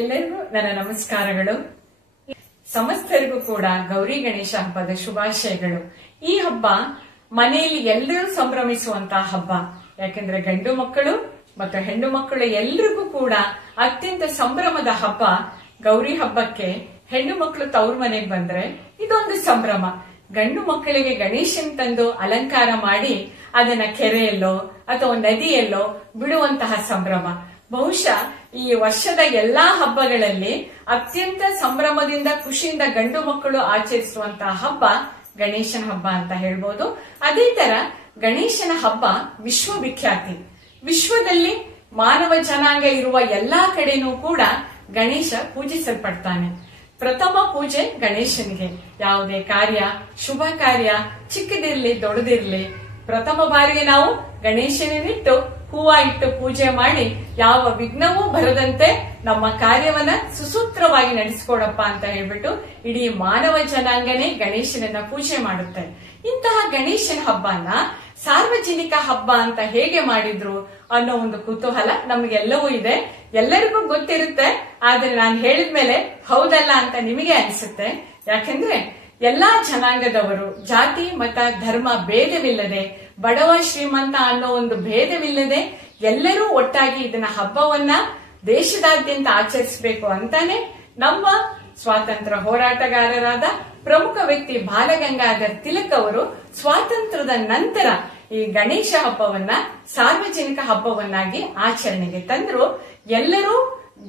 ಎಲ್ಲರಿಗೂ ನನ್ನ ನಮಸ್ಕಾರಗಳು. ಸಮಸ್ತರಿಗೂ ಕೂಡ ಗೌರಿ ಗಣೇಶ ಹಬ್ಬದ ಶುಭಾಶಯಗಳು. ಈ ಹಬ್ಬ ಮನೆಯಲ್ಲಿ ಎಲ್ಲರೂ ಸಂಭ್ರಮಿಸುವಂತಹ ಹಬ್ಬ. ಯಾಕೆಂದ್ರೆ ಗಂಡು ಮಕ್ಕಳು ಮತ್ತು ಹೆಣ್ಣು ಮಕ್ಕಳು ಎಲ್ರಿಗೂ ಕೂಡ ಅತ್ಯಂತ ಸಂಭ್ರಮದ ಹಬ್ಬ. ಗೌರಿ ಹಬ್ಬಕ್ಕೆ ಹೆಣ್ಣು ಮಕ್ಕಳು ತವ್ರ ಮನೆಗೆ ಬಂದ್ರೆ ಇದೊಂದು ಸಂಭ್ರಮ. ಗಂಡು ಮಕ್ಕಳಿಗೆ ಗಣೇಶನ್ ತಂದು ಅಲಂಕಾರ ಮಾಡಿ ಅದನ್ನ ಕೆರೆಯಲ್ಲೋ ಅಥವಾ ನದಿಯಲ್ಲೋ ಬಿಡುವಂತಹ ಸಂಭ್ರಮ. ಬಹುಶಃ ಈ ವರ್ಷದ ಎಲ್ಲಾ ಹಬ್ಬಗಳಲ್ಲಿ ಅತ್ಯಂತ ಸಂಭ್ರಮದಿಂದ ಖುಷಿಯಿಂದ ಗಂಡು ಮಕ್ಕಳು ಆಚರಿಸುವಂತಹ ಹಬ್ಬ ಗಣೇಶನ ಹಬ್ಬ ಅಂತ ಹೇಳ್ಬೋದು. ಅದೇ ತರ ಗಣೇಶನ ಹಬ್ಬ ವಿಶ್ವವಿಖ್ಯಾತಿ. ವಿಶ್ವದಲ್ಲಿ ಮಾನವ ಜನಾಂಗ ಇರುವ ಎಲ್ಲಾ ಕಡೆನೂ ಕೂಡ ಗಣೇಶ ಪೂಜಿಸಲ್ಪಡ್ತಾನೆ. ಪ್ರಥಮ ಪೂಜೆ ಗಣೇಶನಿಗೆ. ಯಾವುದೇ ಕಾರ್ಯ, ಶುಭ ಕಾರ್ಯ ಚಿಕ್ಕದಿರ್ಲಿ ದೊಡ್ಡದಿರ್ಲಿ, ಪ್ರಥಮ ಬಾರಿಗೆ ನಾವು ಗಣೇಶನಿಟ್ಟು ಹೂವ ಇಟ್ಟು ಪೂಜೆ ಮಾಡಿ ಯಾವ ವಿಘ್ನವೂ ಬರದಂತೆ ನಮ್ಮ ಕಾರ್ಯವನ್ನ ಸುಸೂತ್ರವಾಗಿ ನಡೆಸಿಕೊಡಪ್ಪ ಅಂತ ಹೇಳ್ಬಿಟ್ಟು ಇಡೀ ಮಾನವ ಜನಾಂಗನೇ ಗಣೇಶನನ್ನ ಪೂಜೆ ಮಾಡುತ್ತೆ. ಇಂತಹ ಗಣೇಶನ ಹಬ್ಬನ ಸಾರ್ವಜನಿಕ ಹಬ್ಬ ಅಂತ ಹೇಗೆ ಮಾಡಿದ್ರು ಅನ್ನೋ ಒಂದು ಕುತೂಹಲ ನಮ್ಗೆಲ್ಲವೂ ಇದೆ. ಎಲ್ಲರಿಗೂ ಗೊತ್ತಿರುತ್ತೆ. ಆದ್ರೆ ನಾನು ಹೇಳಿದ್ಮೇಲೆ ಹೌದಲ್ಲ ಅಂತ ನಿಮಗೆ ಅನಿಸುತ್ತೆ. ಯಾಕಂದ್ರೆ ಎಲ್ಲಾ ಜನಾಂಗದವರು ಜಾತಿ ಮತ ಧರ್ಮ ಭೇದವಿಲ್ಲದೆ, ಬಡವ ಶ್ರೀಮಂತ ಅನ್ನೋ ಒಂದು ಭೇದವಿಲ್ಲದೆ ಎಲ್ಲರೂ ಒಟ್ಟಾಗಿ ಇದನ್ನ ಹಬ್ಬವನ್ನ ದೇಶದಾದ್ಯಂತ ಆಚರಿಸಬೇಕು ಅಂತಾನೆ ನಮ್ಮ ಸ್ವಾತಂತ್ರ್ಯ ಹೋರಾಟಗಾರರಾದ ಪ್ರಮುಖ ವ್ಯಕ್ತಿ ಬಾಲಗಂಗಾಧರ್ ತಿಲಕ್ ಅವರು ಸ್ವಾತಂತ್ರ್ಯದ ನಂತರ ಈ ಗಣೇಶ ಹಬ್ಬವನ್ನ ಸಾರ್ವಜನಿಕ ಹಬ್ಬವನ್ನಾಗಿ ಆಚರಣೆಗೆ ತಂದ್ರು. ಎಲ್ಲರೂ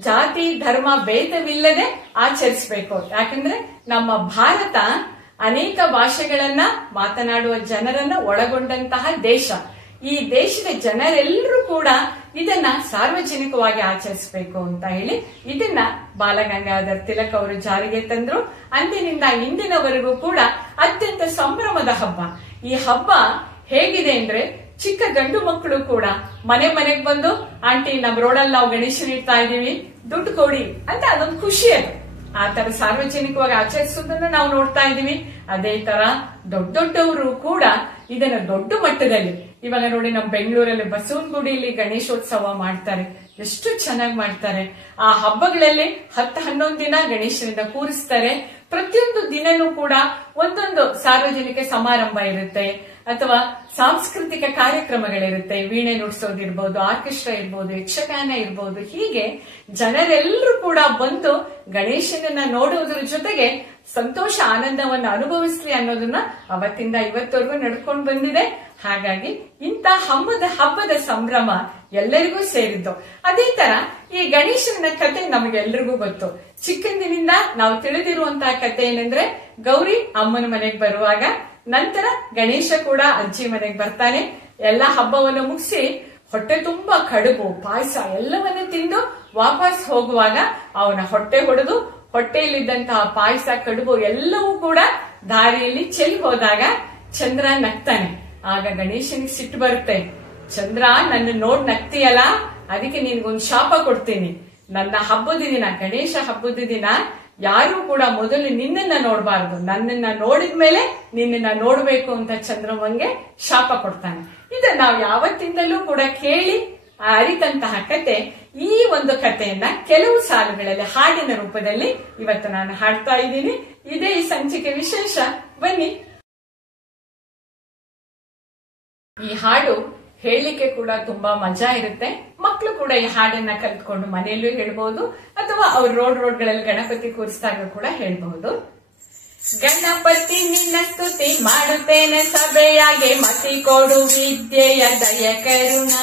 ಜಾತಿ ಧರ್ಮ ಭೇದವಿಲ್ಲದೆ ಆಚರಿಸಬೇಕು. ಯಾಕಂದ್ರೆ ನಮ್ಮ ಭಾರತ ಅನೇಕ ಭಾಷೆಗಳನ್ನ ಮಾತನಾಡುವ ಜನರನ್ನ ಒಳಗೊಂಡಂತಹ ದೇಶ. ಈ ದೇಶದ ಜನರೆಲ್ಲರೂ ಕೂಡ ಇದನ್ನ ಸಾರ್ವಜನಿಕವಾಗಿ ಆಚರಿಸಬೇಕು ಅಂತ ಹೇಳಿ ಇದನ್ನ ಬಾಲಗಂಗಾಧರ್ ತಿಲಕ್ ಅವರು ಜಾರಿಗೆ ತಂದ್ರು. ಅಂದಿನಿಂದ ಇಂದಿನವರೆಗೂ ಕೂಡ ಅತ್ಯಂತ ಸಂಭ್ರಮದ ಹಬ್ಬ. ಈ ಹಬ್ಬ ಹೇಗಿದೆ ಅಂದ್ರೆ, ಚಿಕ್ಕ ಗಂಡು ಮಕ್ಕಳು ಕೂಡ ಮನೆಗೆ ಬಂದು ಆಂಟಿ ನಮ್ ರೋಡಲ್ಲಿ ನಾವು ಗಣೇಶನ್ ಇಡ್ತಾ ಇದೀವಿ, ದುಡ್ಡು ಕೊಡಿ ಅಂತ ಅದೊಂದು ಖುಷಿ. ಅದು ಆ ತರ ಸಾರ್ವಜನಿಕವಾಗಿ ಆಚರಿಸೋದನ್ನ ನಾವು ನೋಡ್ತಾ ಇದೀವಿ. ಅದೇ ತರ ದೊಡ್ಡವರು ಕೂಡ ಇದನ್ನ ದೊಡ್ಡ ಮಟ್ಟದಲ್ಲಿ, ಇವಾಗ ನೋಡಿ ನಮ್ಮ ಬೆಂಗಳೂರಲ್ಲಿ ಬಸವನಗುಡಿಯಲ್ಲಿ ಗಣೇಶೋತ್ಸವ ಮಾಡ್ತಾರೆ. ಎಷ್ಟು ಚೆನ್ನಾಗಿ ಮಾಡ್ತಾರೆ. ಆ ಹಬ್ಬಗಳಲ್ಲಿ 10-11 ದಿನ ಗಣೇಶನಿಂದ ಕೂರಿಸ್ತಾರೆ. ಪ್ರತಿಯೊಂದು ದಿನನೂ ಕೂಡ ಒಂದೊಂದು ಸಾರ್ವಜನಿಕ ಸಮಾರಂಭ ಇರುತ್ತೆ ಅಥವಾ ಸಾಂಸ್ಕೃತಿಕ ಕಾರ್ಯಕ್ರಮಗಳಿರುತ್ತೆ. ವೀಣೆ ನುಡಿಸೋದಿರ್ಬೋದು, ಆರ್ಕೆಸ್ಟ್ರಾ ಇರ್ಬೋದು, ಯಕ್ಷಗಾನ ಇರ್ಬೋದು. ಹೀಗೆ ಜನರೆಲ್ಲರೂ ಕೂಡ ಬಂದು ಗಣೇಶನನ್ನ ನೋಡುವುದರ ಜೊತೆಗೆ ಸಂತೋಷ ಆನಂದವನ್ನ ಅನುಭವಿಸ್ಲಿ ಅನ್ನೋದನ್ನ ಅವತ್ತಿಂದ ಇವತ್ತವರೆಗೂ ನಡ್ಕೊಂಡು ಬಂದಿದೆ. ಹಾಗಾಗಿ ಇಂಥ ಹಬ್ಬದ ಸಂಭ್ರಮ ಎಲ್ಲರಿಗೂ ಸೇರಿದ್ದು. ಅದೇ ತರ ಈ ಗಣೇಶನ ಕತೆ ನಮಗೆಲ್ರಿಗೂ ಗೊತ್ತು. ಚಿಕ್ಕಂದಿನಿಂದ ನಾವು ತಿಳಿದಿರುವಂತಹ ಕತೆ ಏನಂದ್ರೆ, ಗೌರಿ ಅಮ್ಮನ ಮನೆಗೆ ಬರುವಾಗ ನಂತರ ಗಣೇಶ ಕೂಡ ಅಜ್ಜಿ ಮನೆಗೆ ಬರ್ತಾನೆ. ಎಲ್ಲಾ ಹಬ್ಬವನ್ನು ಮುಗಿಸಿ ಹೊಟ್ಟೆ ತುಂಬಾ ಕಡುಬು, ಪಾಯಸ ಎಲ್ಲವನ್ನ ತಿಂದು ವಾಪಸ್ ಹೋಗುವಾಗ ಅವನ ಹೊಟ್ಟೆ ಹೊಡೆದು ಹೊಟ್ಟೆಯಲ್ಲಿದ್ದಂತಹ ಪಾಯಸ, ಕಡುಬು ಎಲ್ಲವೂ ಕೂಡ ದಾರಿಯಲ್ಲಿ ಚೆಲ್ಲಿ ಹೋದಾಗ ಚಂದ್ರ ನಗ್ತಾನೆ. ಆಗ ಗಣೇಶನಿಗೆ ಸಿಟ್ಟು ಬರುತ್ತೆ. ಚಂದ್ರ, ನನ್ನ ನೋಡ್ ನಗ್ತೀಯಲ್ಲ, ಅದಕ್ಕೆ ನಿನ್ಗೊಂದು ಶಾಪ ಕೊಡ್ತೀನಿ. ನನ್ನ ಹಬ್ಬದ ದಿನ, ಗಣೇಶ ಹಬ್ಬದ ದಿನ ಯಾರು ಕೂಡ ಮೊದಲು ನಿನ್ನನ್ನ ನೋಡಬಾರ್ದು, ನನ್ನನ್ನ ನೋಡಿದ್ಮೇಲೆ ನಿನ್ನನ್ನ ನೋಡ್ಬೇಕು ಅಂತ ಚಂದ್ರಮ್ಮಂಗೆ ಶಾಪ ಕೊಡ್ತಾನೆ. ಇದು ನಾವು ಯಾವತ್ತಿಂದಲೂ ಕೂಡ ಕೇಳಿ ಅರಿತಂತಹ ಕತೆ. ಈ ಒಂದು ಕಥೆಯನ್ನ ಕೆಲವು ಸಾಲುಗಳಲ್ಲಿ ಹಾಡಿನ ರೂಪದಲ್ಲಿ ಇವತ್ತು ನಾನು ಹಾಡ್ತಾ ಇದ್ದೀನಿ. ಇದೇ ಈ ಸಂಚಿಕೆ ವಿಶೇಷ. ಬನ್ನಿ. ಈ ಹಾಡು ಹೇಳಲಿಕ್ಕೆ ಕೂಡ ತುಂಬಾ ಮಜಾ ಇರುತ್ತೆ. ಮಕ್ಕಳು ಕೂಡ ಈ ಹಾಡನ್ನ ಕಲ್ತ್ಕೊಂಡು ಮನೆಯಲ್ಲೂ ಹೇಳ್ಬಹುದು ಅಥವಾ ಅವ್ರ ರೋಡ್ಗಳಲ್ಲಿ ಗಣಪತಿ ಕೂರಿಸಿದಾಗ ಕೂಡ ಹೇಳ್ಬಹುದು. ಗಣಪತಿ ನಿನ್ನ ಸ್ತುತಿ ಮಾಡುತ್ತೇನೆ ಸಭೆಯಾಗೆ, ಮತಿ ಕೊಡು ವಿದ್ಯೆಯ ದಯ ಕರುಣ.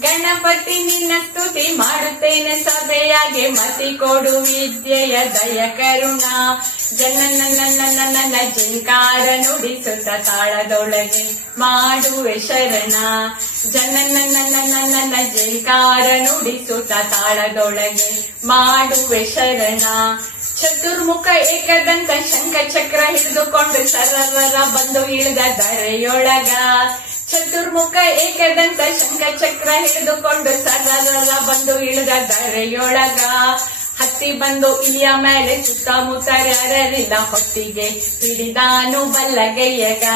ಗಣಪತಿ ನಿನ್ನ ಸ್ತುತಿ ಮಾಡುತ್ತೇನೆ ಸಭೆಯಾಗೆ, ಮತಿ ಕೊಡು ವಿದ್ಯೆಯ ದಯ ಕರುಣ. ನನ್ನ ಜಿಂಕಾರ ನುಡಿಸುತ್ತ ತಾಳದೊಳಗೆ ಮಾಡುವೆ ಶರಣ. ನನ್ನ ಜಿಂಕಾರ ನುಡಿಸುತ್ತ ತಾಳದೊಳಗೆ ಮಾಡುವೆ ಶರಣ. ಚತುರ್ಮುಖ ಏಕದಂತ ಶಂಖ ಚಕ್ರ ಹಿಡಿದುಕೊಂಡು ಸರವರ ಬಂದು ಇಳಿದ ಧರೆಯೊಳಗ. ಚತುರ್ಮುಖ ಏಕದಂತ ಶಂಖ ಚಕ್ರ ಹಿಡಿದುಕೊಂಡು ಸರವರ ಬಂದು ಇಳಿದ ಧರೆಯೊಳಗ. ಹತ್ತಿ ಬಂದು ಇಲಿಯ ಮೇಲೆ ಸುತ್ತಮುತ್ತ ಯಾರಿಲ್ಲ, ಹೊಟ್ಟಿಗೆ ಹಿಡಿದಾನು ಬಲ್ಲಗೈಯಗ.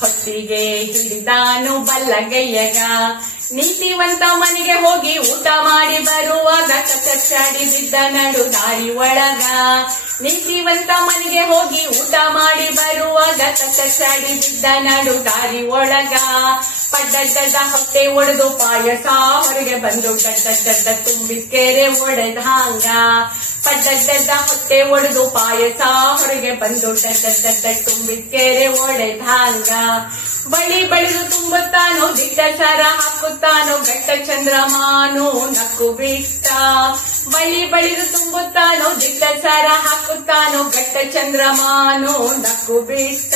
ಹೊಟ್ಟಿಗೆ ಹಿಡಿದಾನು ಬಲ್ಲಗೈಯಗ. ನೀತಿವಂತ ಮನೆಗೆ ಹೋಗಿ ಊಟ ಮಾಡಿ ಬರುವಾಗ ಕಚ್ಚಾಡಿ ಬಿದ್ದ ನಡು ದಾರಿ ಒಳಗ. ನೀತಿವಂತ ಮನೆಗೆ ಹೋಗಿ ಊಟ ಮಾಡಿ ಬರುವಾಗ ಕಚ್ಚಾಡಿ ಬಿದ್ದ ನಡು ದಾರಿ ಒಳಗ. ಪಡ್ಡಡ್ಡ ಹೊಟ್ಟೆ ಒಡೆದು ಪಾಯಸ ಹೊರಗೆ ಬಂದು ಡಡ್ಡ ತುಂಬಿದ ಕೆರೆ ಒಡೆದ ಹಾಂಗ. ಪಡ್ಡಡ್ಡ ಹೊಟ್ಟೆ ಒಡೆದು ಪಾಯಸ ಹೊರಗೆ ಬಂದು ಡಡ್ಡ ತುಂಬಿದ ಕೆರೆ ಒಡೆದ ಹಾಂಗ. ಬಳಿ ಬಳಿದು ತುಂಬುತ್ತಾನೋ ದಿಟ್ಟ ಸರ ಹಾಕುತ್ತಾನೋ ಗಟ್ಟ ಚಂದ್ರಮಾನು ನಕ್ಕು ಬಿಟ್ಟ. ಬಳಿ ಬಳಿದು ತುಂಬುತ್ತಾನೋ ದಿಟ್ಟ ಸರ ಹಾಕುತ್ತಾನೋ ಗಟ್ಟ ಚಂದ್ರಮಾನು ನಕ್ಕು ಬಿಟ್ಟ.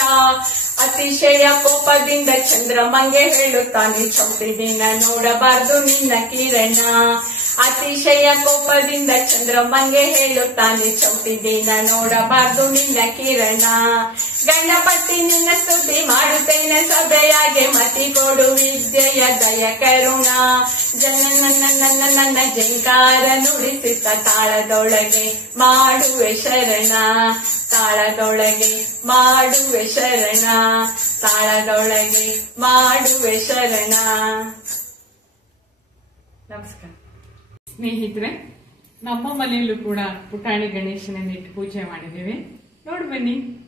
ಅತಿಶಯ ಕೋಪದಿಂದ ಚಂದ್ರಮಂಗೆ ಹೇಳುತ್ತಾನೆ ಚೌಟಿ ದಿನ ನೋಡಬಾರ್ದು ನಿನ್ನ ಕಿರಣ. ಅತಿಶಯ ಕೋಪದಿಂದ ಚಂದ್ರಮಂಗೆ ಹೇಳುತ್ತಾನೆ ಚೌಟಿ ದಿನ ನೋಡಬಾರ್ದು ನಿನ್ನ ಕಿರಣ. ಗಣಪತಿ ನಿನ್ನ ಸ್ತುತಿ ಮಾಡುತ್ತೇನೆ ಸಭೆಯಾಗೆ ಮತಿ ಕೊಡು ವಿದ್ಯೆಯ ದಯ ಕರುಣ. ನನ್ನ ಜಂಕಾರ ನುಡಿಸುತ್ತ ತಾಳದೊಳಗೆ ಮಾಡುವೆ ಶರಣ. ತಾಳದೊಳಗೆ ಮಾಡುವೆ ಶರಣ. ತಾಳದೊಳಗೆ ಮಾಡುವೆ ಶರಣ. ನಮಸ್ಕಾರ ಸ್ನೇಹಿತರೆ, ನಮ್ಮ ಮನೆಯಲ್ಲೂ ಕೂಡ ಪುಟಾಣಿ ಗಣೇಶನನ್ನಿಟ್ಟು ಪೂಜೆ ಮಾಡಿದ್ದೇವೆ. ನೋಡಿ ಬನ್ನಿ.